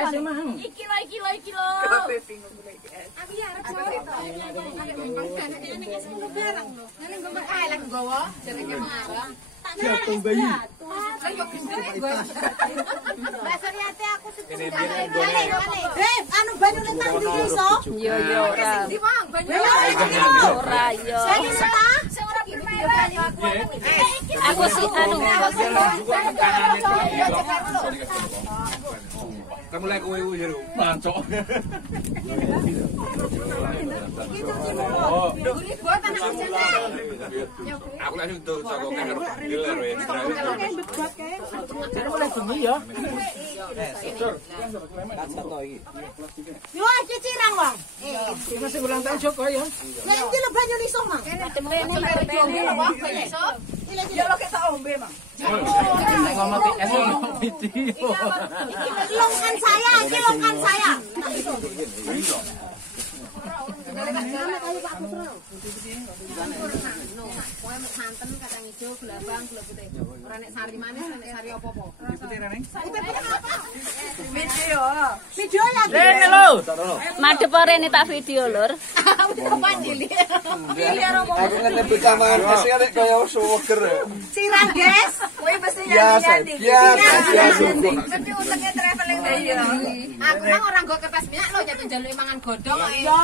Iki lho. Aku ya arep jawab. Barang lho. Nang ngomong ae lek nggawa jenenge marang. Ya tumbayi. Lah yo gendhe. Basariate aku anu banyu nek tang iki iso? Yo ora. Ndi wong banyu ora yo. Sing ora banyu aku. Aku sih anu. Kamu lagi kowe jero. Mancok. Aku langsung tuh saka kamar dealer ya. Yo iki cirang wong. Masih ulang tahun Joko ya. Ya iki lho banyu iso, Mang. Kene iso. Ya lo ketok ombe, Mang. Longkan saya, iki longkan saya. Kowe mek santen kacang ijo, glabang, gula putih. Ora nek sari manis, nek sari apa-apa. Putih Reneng. Video. Video ya. Halo. Madhep rene tak video, Lur. Aku ngene bocah mangan es nek kaya suger. Cirang, Guys. Kowe mesti Biasa. Mesti uteknya traveling iya. Aku mah ora nggo kertas minyak lho nyatu njaluke mangan godhong kok. Iya,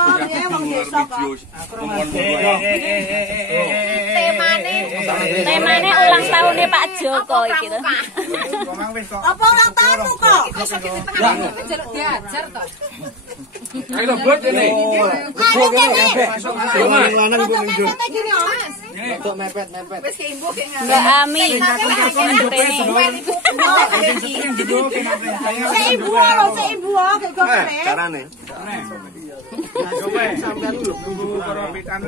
wong desa kok. Temane ulang tahunnya Pak Joko iki to. Apa ulang tahunmu kok? Njaluk diajar to. Ayo buat ini. Ayo kene. Lanang kok njo. Untuk mepet. Wis ki imbuh ki Mbak Ami. Seibu lho, seibu kok kene. Carane. Sampeyan lho nunggu para pitan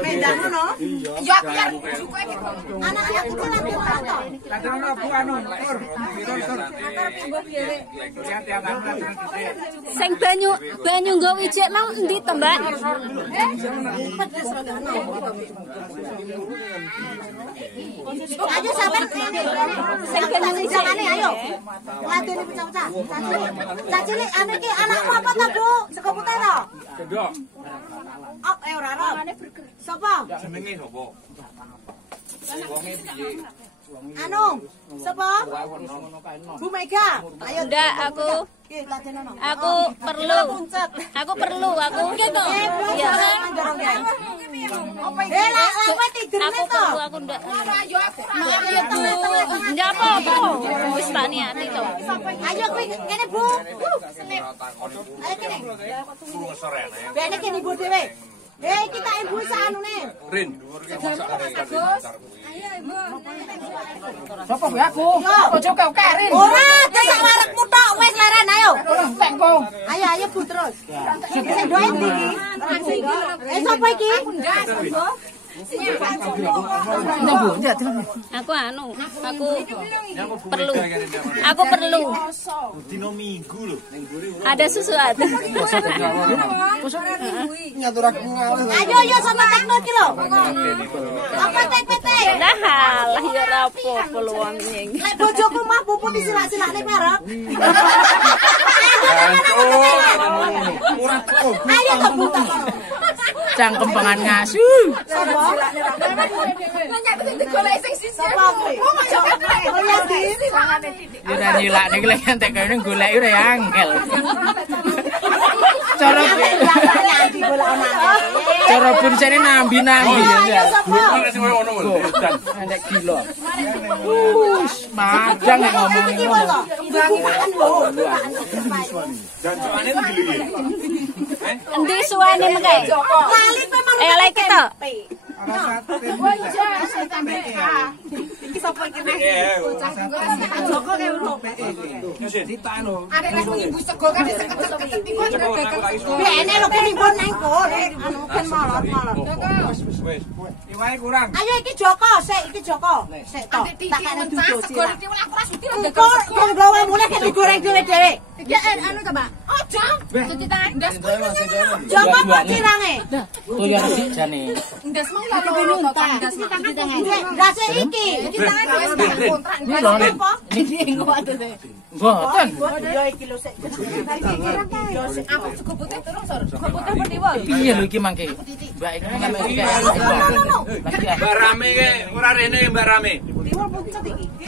Medan ngono? Iya, biar bujuku iki. Anak-anak kecil lagi foto. Kadang apa anu, tur. Arep imbuh piye? Sing banyu nggo wijik mau endi to, Mbak? Ayo sampean sing banyu wijik ayo. Ladene pecah-pecah. Cilik anu iki anakmu apa ta, Bu? Sego putih to? Gendok. Oh, ora ora. Sopo? Jenenge sapa? Wonge piye? Anu, sopo? Bu Mega. Ayo Ndak aku Nggih, ladenono. aku perlu. Aku gitu. Iya. Lah, kowe tidurne to? Aku ndak. Ayo aku. Ndak apa-apa. Wis tak niati to. Ayo kowe kene, Bu. Ayo kene. Bene kene ibu dhewe. Kita ibu sanune. Rin. Sapa kowe aku? Ojo kerin. Ora, sak warekmu tok wis leren ayo. Tengkong. Ayo Bu terus. Sing doe iki. Sapa iki? Aku perlu. Dino Minggu lho. Ada sesuatu. Ngatur aku ngalah. Ayo sama tekno iki lho. Apa TPT? Lah halah ya ora apa-apa lho wong nyeng. Lek bojoku mah puput disilak-silakne parep. Ora teko. Ayo ke Bu. Cangkem pangan ngasu. Ora nyilak nek lek entek kene golek ora angel. Cara bursane nambi-nambi ya. Sing koyo ngono dan Nek gila. Madang nek ngomong ngono. jancukane ndi lho iki? Endi suwane mengke? Lali memang Elek to. iki sapa iki? Joko ke uro. Ditan lho. Arek lek ibu sego kan diseket-seket iki kok sego. Bene lho kene pun nang kon. Anu kan molor-molor. Wis. Iwae kurang. Ayo iki Joko, iki Joko. Sik to. Tak kene duduk sih. Sego iki aku ora sudi lho. Kok gawe mulai kan digoreng dhewe-dhewe. Ya anu to, Mbak. Ojo. Cuci tangan. Ndas Masih Joko kok cirange. Tuh ya sih jane. Ndas mau lalo ndas cuci tangan. Ndas iki. Cuci tangan wis kontrak. Ini lho nek. Iki engko atene. Mboten. Yo iki lho sik. Aku cukup putih terus, cukup putih pendiwol. Iya lho iki mangke. Mbak iki nang iki. Mbak Rame ke, ora rene Mbak Rame.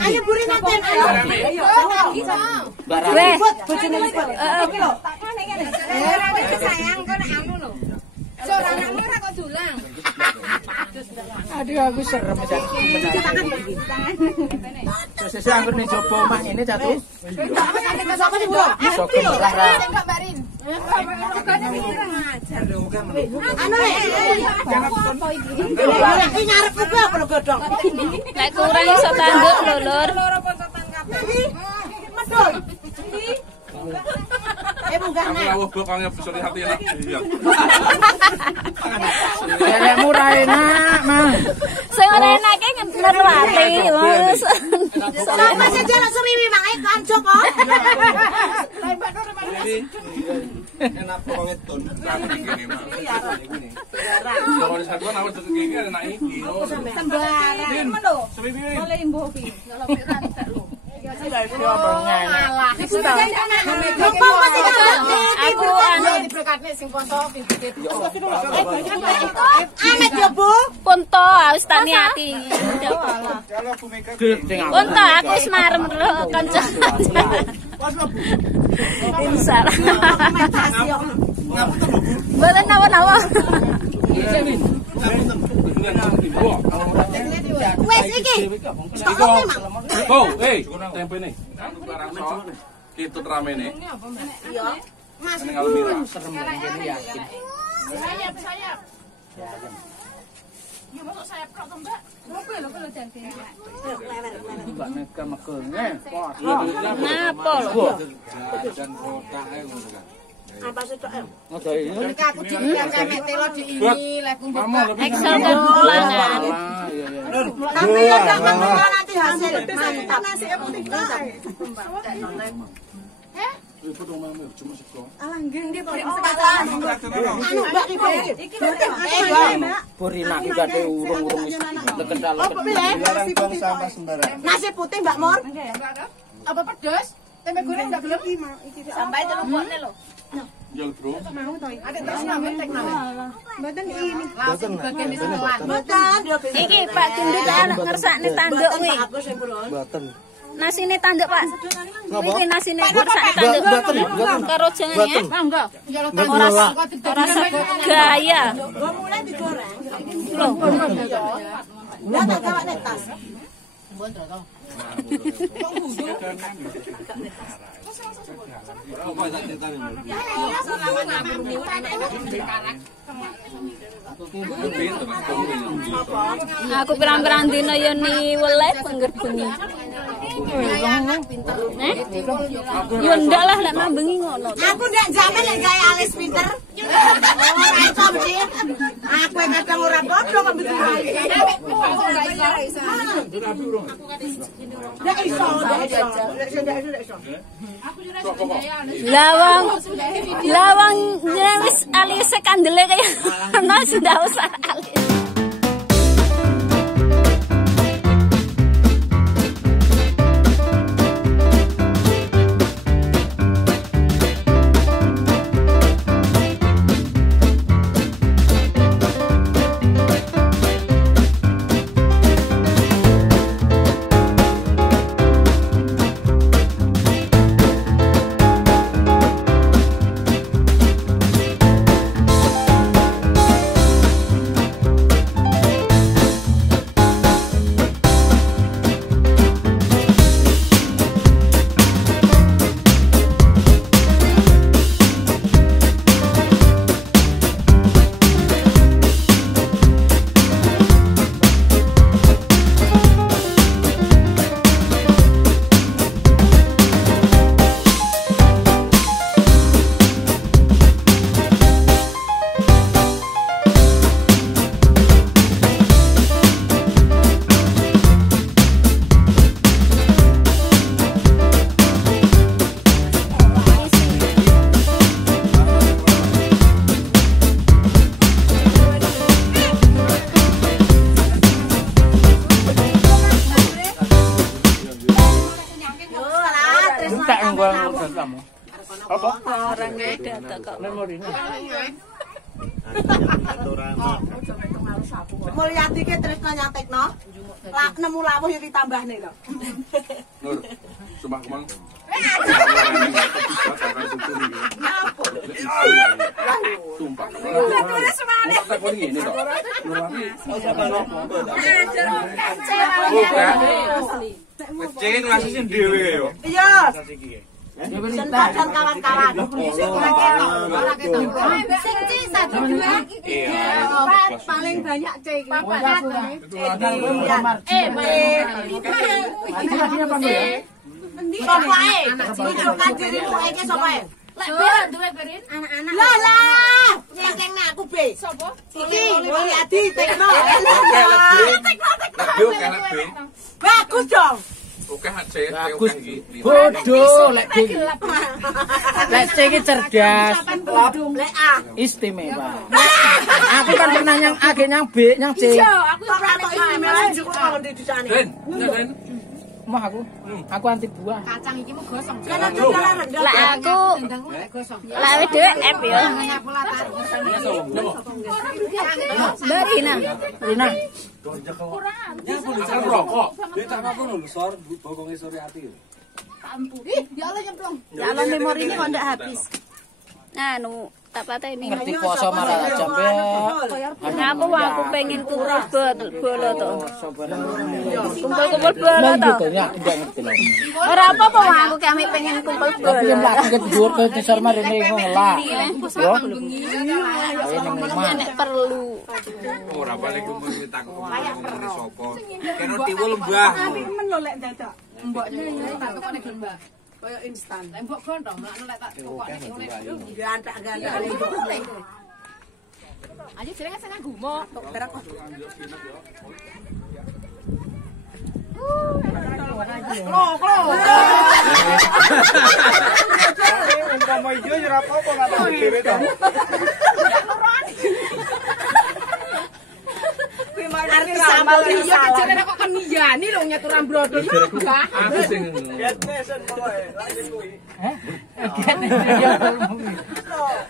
Ayo buri nanten ayo. Mbak Rame. Bojone liput. Iki lho. Ngene. Sayang kok anu lho. Ora anakmu ora kok dulang. Aduh aku serem aja. Terus saya anggur ning jopo omah ini jatuh. Sapa sing mbok? Iso kemurah. Enggak Mbak Rin. Anu apa iki? Iki ngarep ku apa godhong? Lek kurang iso tanduk lho, Lur. Loro poncotan kabeh. Medul. Munggah Aku nek. lawuh blok kang bisa hati enak. Iya. Lek murah enak, Mang. Sing ora enake ngerwati, Mas. Sama saja nak suriwi Mang kanca kok. enak banget ton. Kalau di satuan awal tetep gini enak iki. Sembarang. Lho. Oleh imbuh iki. Kalau rantek lho. Alah, iku tak Aku anu diberkatne sing poso pintu. Amet yo, Bu. Punto wis tak niati. Punto aku wis marem lho kanca. Insyaallah. Mboten napa-napa. Wes iki. Oh, tempe nih. Barang sok. Kitut rame nih. Iya. Mas. Ning Almira. Sayap. Ya masuk sayap kok, Mbak. Ngopo lho kalau jange. Mbak Mega megene. Napa lho? Dan kotak ae ngono kan. Apa sih, Cok? Ngono iki. Nek aku dibiar kame telo di ini lek kumpul. Excel kan ulangan. Iya iya. Tapi ya enggak mengenal nanti hasil. Mantap. Nasi putih kok. Alah nggih nggih kok sekatan. Anu Mbak iki. Burina iki gade urung-urung wis lekendal. Dilarang buang sampah sembarangan. Nasi putih Mbak Mor. Apa pedes? Tempe goreng enggak gelem? Sampai telupone lho. Jual bro. Ada terus namen tek namen. Mboten ini. Langsung bagian di sebelah. Mboten. Iki Pak Gendut ngersakne tanduk kuwi. Aku sing purun. Mboten. Nasine tanduk, Pak. Iki nasine ngersakne tanduk. Karo jengenge. Enggak. Ora gaya. Gua mulai digoreng. Lho. Lah tak gawakne tas. Aku pirang-pirang dina yo niwele pengger bengi. Yo ndak lah lek mambengi ngono. Aku ndak jamin lek gawe alis pinter. Ora iso sih. Aku kadang ora padha kok betul. Ndak iso. Lawang wis alise kandele kaya ana sudah usah alis. Apa? Orang data kok. Mulyati ki tresno nyatekno. Lak nemu lawuh yo ditambahne lho. Nur, sumpah kemang. Sumpah. Tak kau ini toh. Kecil masih sendiri yo. Iya. Sentak kawan-kawan. Sing C 1 2 paling banyak C iki. Sapa ae? Tunjukkan dirimu iki sapa ae? Lek beran duwe berin anak-anak. Lah, nyengkeng aku B. Sapa? Iki Mulyadi Tekno. Bagus dong. Oke, C. Bagus. Bodoh lek iki. Lek iki cerdas. Lek A. Istimewa. Aku kan pernah yang A, yang B, yang C. Aku ora kok istimewa cukup kok di disane. Den. Mah aku anti buah. Kacang iki mu gosong. Lah aku Lah wis dhewe F ya. Rina. Rina. Kan rokok. Calon memori ini kok ndak habis. Nah, tak patah ini. Ngerti poso malah jambe. Aku pengen kumpul bola to. Kumpul bola to. Ya, tidak ngerti lagi. Ora apa-apa aku kami pengen kumpul Tapi yang bola. lagi ke dhuwur ke disor marene ngelak. Yo. Nek perlu. Ora balik kumpul takut kumpul sopo. Kena tiwul mbah. men lho lek dadak. Mbokne yo tak tukone Mbak. Kaya instan. Lek mbok gondong lek tak tukone ngene. Gantak-gantak. Ayo jenenge seneng gumo. Umpama ijo ya ora apa-apa ora tak dhewe to. Arti sambal iki jenenge kok ngiyani lho nyaturan brodol iki buka. Aku sing Getnesen pokoke. Lanjut kuwi. Kene yo.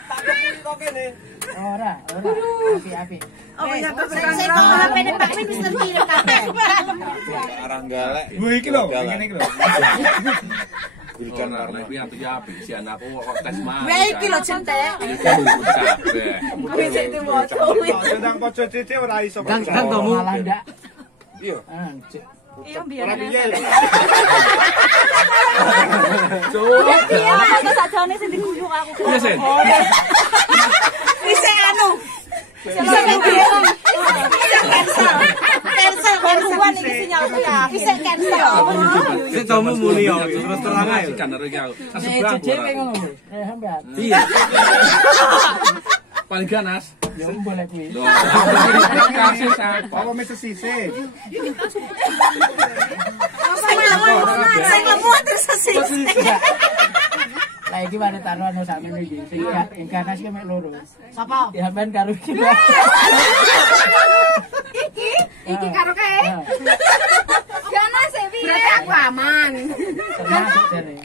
Tak kok kene. Ora. Api. Oh ya sing HP-ne Pak Min wis ngerti lho kabeh. arang galek. Lho iki lho, ngene iki lho. Bilkan karena itu yang api si anakku kok tes mah. Wae iki lho jentek. Wis iki moco. Sedang poco cece ora iso. Kan tomu malah ndak. Iya. Iya biar. Iya, aku sakjane sing diguyuk aku. Iya, Sen. Wis anu. Cancel keruan iki sinyalku ya. Wis cancel. Sik tomu muni yo terus terang ae. Kan harus aku. Cece ngono. Sampean. Iya. Paling ganas. Ya boleh kuwi. Kasih sak. Apa mesti sisih? Sing lemut terus sesih. Lah iki mana taruhan sakmene iki. Sing ganas ki mek loro. Sapa? Ya sampean karo iki. Iki karo kae. Ganas e piye? Berarti aku aman. Termasuk jane.